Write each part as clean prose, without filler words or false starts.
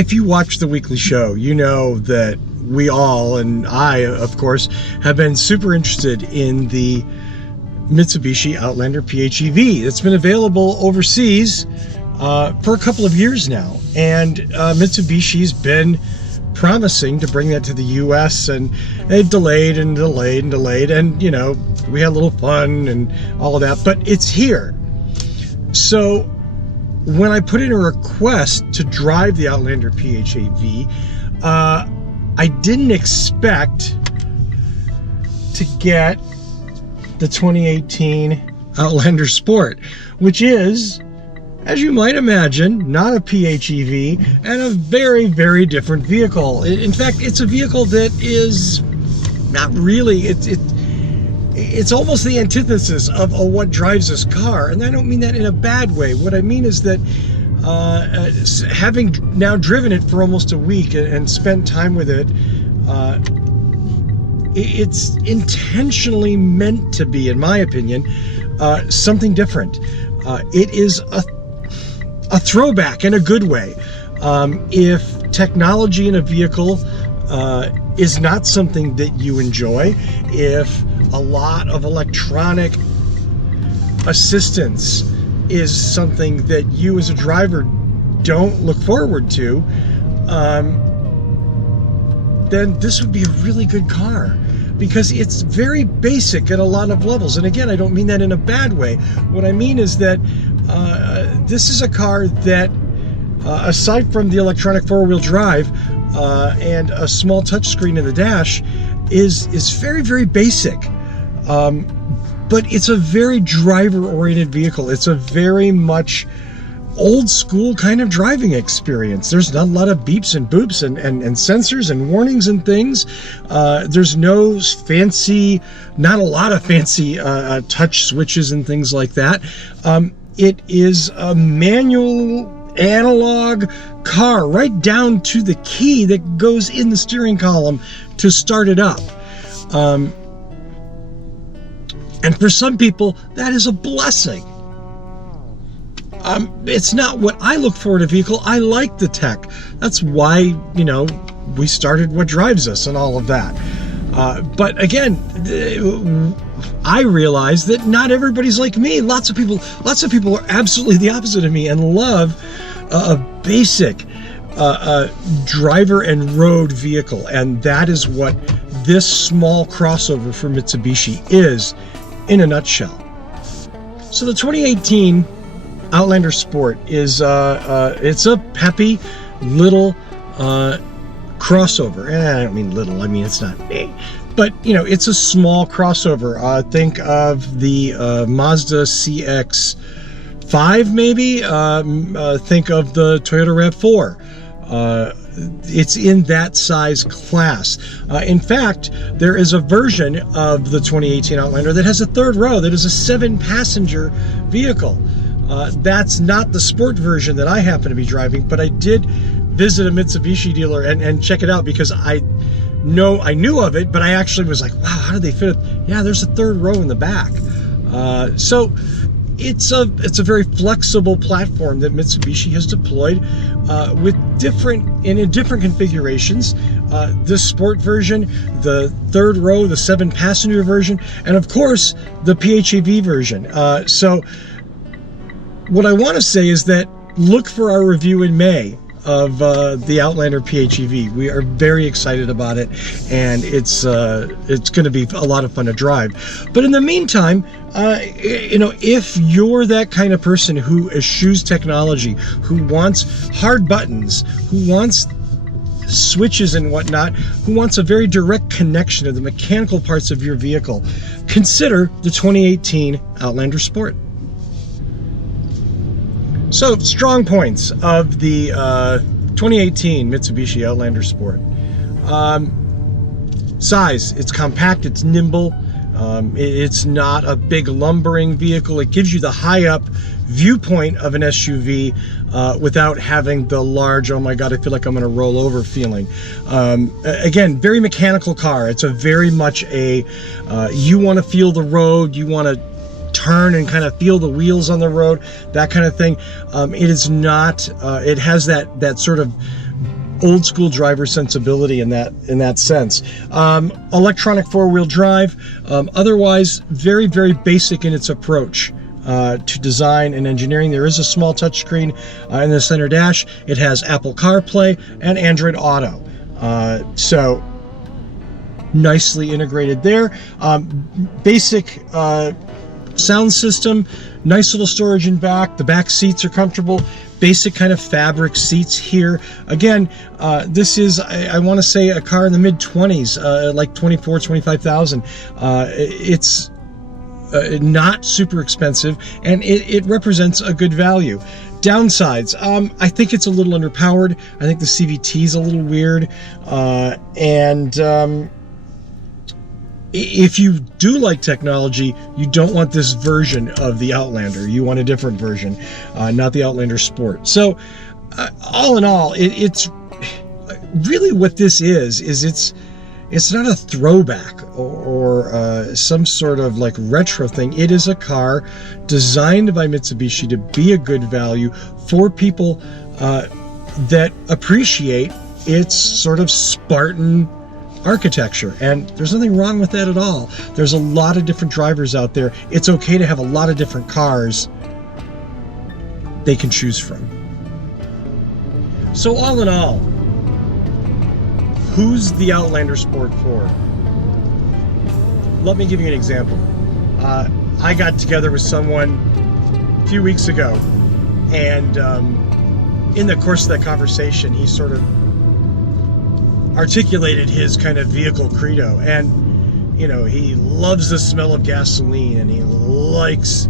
If you watch the weekly show, you know that we all, and I, of course, have been super interested in the Mitsubishi Outlander PHEV. It's been available overseas for a couple of years now, and Mitsubishi's been promising to bring that to the US, and they've delayed and delayed and delayed, and you know, we had a little fun and all of that, but it's here. So when I put in a request to drive the Outlander PHEV, I didn't expect to get the 2018 Outlander Sport, which is, as you might imagine, not a PHEV, and a very, very different vehicle. In fact, it's a vehicle that is not really, it's almost the antithesis of what drives this car. And I don't mean that in a bad way. What I mean is that having now driven it for almost a week and spent time with it, it's intentionally meant to be, in my opinion, something different. It is a throwback in a good way. If technology in a vehicle is not something that you enjoy, if a lot of electronic assistance is something that you as a driver don't look forward to, then this would be a really good car, because it's very basic at a lot of levels. And again, I don't mean that in a bad way. What I mean is that this is a car that, aside from the electronic four-wheel drive and a small touchscreen in the dash, is very, very basic. But it's a very driver-oriented vehicle. It's a very much old school kind of driving experience. There's not a lot of beeps and boops and sensors and warnings and things. There's no fancy, not a lot of fancy touch switches and things like that. It is a manual analog car, right down to the key that goes in the steering column to start it up. And for some people, that is a blessing. It's not what I look for in a vehicle. I like the tech. That's why, you know, we started What Drives Us and all of that. But again, I realize that not everybody's like me. Lots of people are absolutely the opposite of me and love a basic driver and road vehicle. And that is what this small crossover for Mitsubishi is in a nutshell. So the 2018 Outlander Sport is it's a peppy little crossover, and I don't mean little, I mean it's not, but you know, it's a small crossover. Think of the Mazda CX-5 maybe. Think of the Toyota RAV4. It's in that size class. In fact, there is a version of the 2018 Outlander that has a third row, that is a 7-passenger vehicle. That's not the sport version that I happen to be driving, but I did visit a Mitsubishi dealer and check it out, because I knew of it, but I actually was like, wow, how did they fit it? Yeah, there's a third row in the back. So it's a very flexible platform that Mitsubishi has deployed with different configurations. The sport version, the third row, the 7-passenger version, and of course the PHEV version. So what I want to say is that look for our review in May of the Outlander PHEV. We are very excited about it, and it's going to be a lot of fun to drive. But in the meantime, you know, if you're that kind of person who eschews technology, who wants hard buttons, who wants switches and whatnot, who wants a very direct connection to the mechanical parts of your vehicle, consider the 2018 Outlander Sport. So, strong points of the 2018 Mitsubishi Outlander Sport. Size, it's compact, it's nimble, it's not a big lumbering vehicle. It gives you the high-up viewpoint of an SUV without having the large, oh my god, I feel like I'm going to roll over feeling. Again, very mechanical car. It's a very much a, you want to feel the road, you want to turn and kind of feel the wheels on the road, that kind of thing. It is not, it has that sort of old school driver sensibility in that sense. Electronic four-wheel drive, otherwise very, very basic in its approach to design and engineering. There is a small touchscreen in the center dash. It has Apple CarPlay and Android Auto. So nicely integrated there. Basic sound system, nice little storage in back. The back seats are comfortable. Basic kind of fabric seats here. Again, this is, I want to say, a car in the mid-20s, like 24, 25,000. It's not super expensive, and it represents a good value. Downsides, I think it's a little underpowered. I think the CVT is a little weird, and if you do like technology, you don't want this version of the Outlander. You want a different version, not the Outlander Sport. So all in all, it's really what this is it's not a throwback or some sort of like retro thing. It is a car designed by Mitsubishi to be a good value for people that appreciate its sort of Spartan architecture, and there's nothing wrong with that at all. There's a lot of different drivers out there. It's okay to have a lot of different cars they can choose from. So all in all, who's the Outlander Sport for? Let me give you an example. I got together with someone a few weeks ago, and in the course of that conversation, he sort of articulated his kind of vehicle credo, and he loves the smell of gasoline, and he likes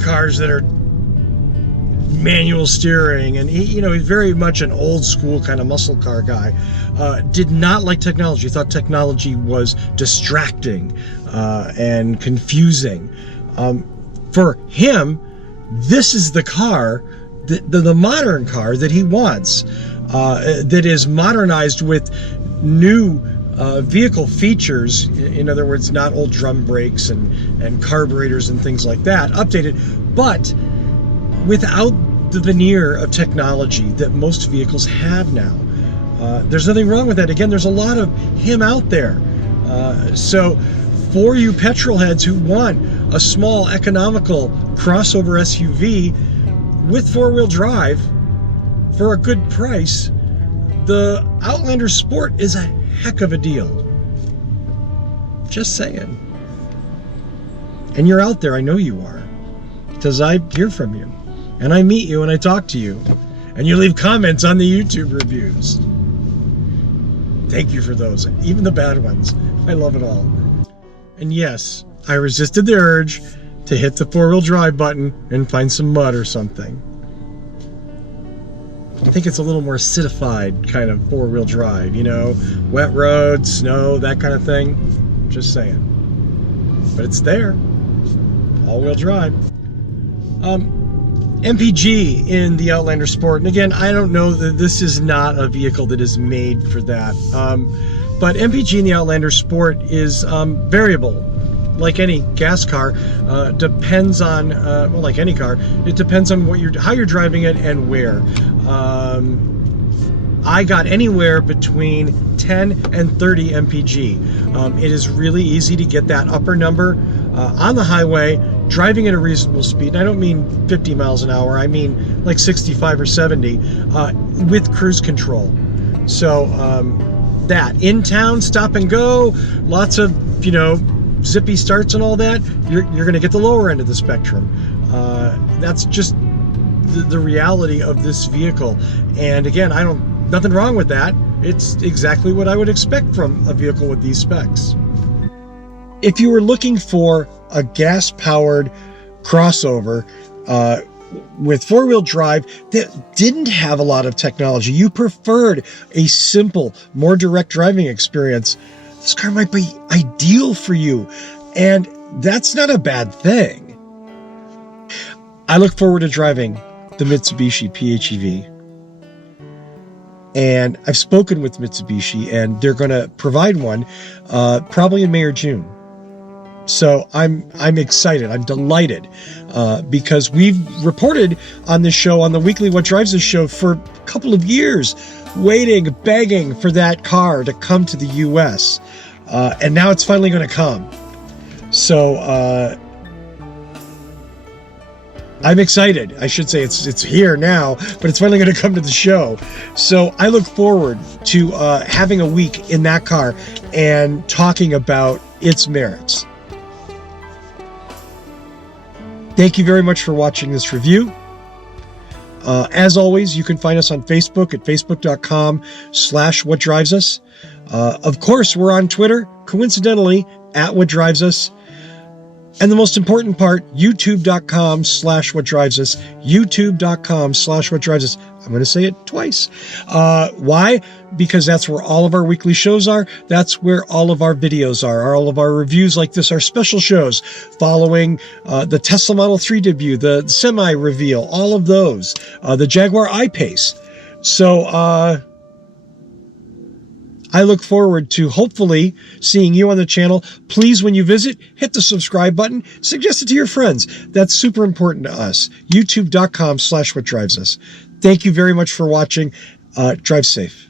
cars that are manual steering, and he's very much an old school kind of muscle car guy. Did not like technology, thought technology was distracting and confusing. For him, this is the car, the modern car that he wants. That is modernized with new vehicle features. In other words, not old drum brakes and carburetors and things like that, updated, but without the veneer of technology that most vehicles have now. There's nothing wrong with that. Again, there's a lot of him out there. So for you petrol heads who want a small, economical crossover SUV with four-wheel drive, for a good price, the Outlander Sport is a heck of a deal. Just saying. And you're out there, I know you are, because I hear from you, and I meet you, and I talk to you, and you leave comments on the YouTube reviews. Thank you for those, even the bad ones. I love it all. And yes, I resisted the urge to hit the four-wheel drive button and find some mud or something. I think it's a little more acidified kind of four-wheel drive, wet roads, snow, that kind of thing. Just saying. But it's there. All-wheel drive. MPG in the Outlander Sport. And again, I don't know that this is not a vehicle that is made for that. But MPG in the Outlander Sport is variable. Like any gas car, depends on, like any car, it depends on how you're driving it and where. I got anywhere between 10 and 30 MPG. It is really easy to get that upper number on the highway, driving at a reasonable speed. And I don't mean 50 miles an hour, I mean like 65 or 70 with cruise control. So that, in town, stop and go, lots of, zippy starts and all that, you're going to get the lower end of the spectrum. That's just the reality of this vehicle. And again, nothing wrong with that. It's exactly what I would expect from a vehicle with these specs. If you were looking for a gas-powered crossover with four-wheel drive that didn't have a lot of technology, you preferred a simple, more direct driving experience, this car might be ideal for you. And that's not a bad thing. I look forward to driving the Mitsubishi PHEV. And I've spoken with Mitsubishi, and they're going to provide one probably in May or June. So I'm excited. I'm delighted because we've reported on this show, on the weekly What Drives Us show, for a couple of years, waiting, begging for that car to come to the U.S. And now it's finally going to come. So I'm excited. I should say it's here now, but it's finally going to come to the show. So I look forward to having a week in that car and talking about its merits. Thank you very much for watching this review. As always, you can find us on Facebook at facebook.com/whatdrivesus. Of course, we're on Twitter, coincidentally, at What Drives Us. And the most important part, youtube.com/whatdrivesus, youtube.com/whatdrivesus. I'm going to say it twice. Why? Because that's where all of our weekly shows are. That's where all of our videos are. All of our reviews like this are special shows following the Tesla Model 3 debut, the Semi reveal, all of those, the Jaguar I-Pace. So I look forward to hopefully seeing you on the channel. Please, when you visit, hit the subscribe button. Suggest it to your friends. That's super important to us. youtube.com/whatdrivesus. Thank you very much for watching. Drive safe.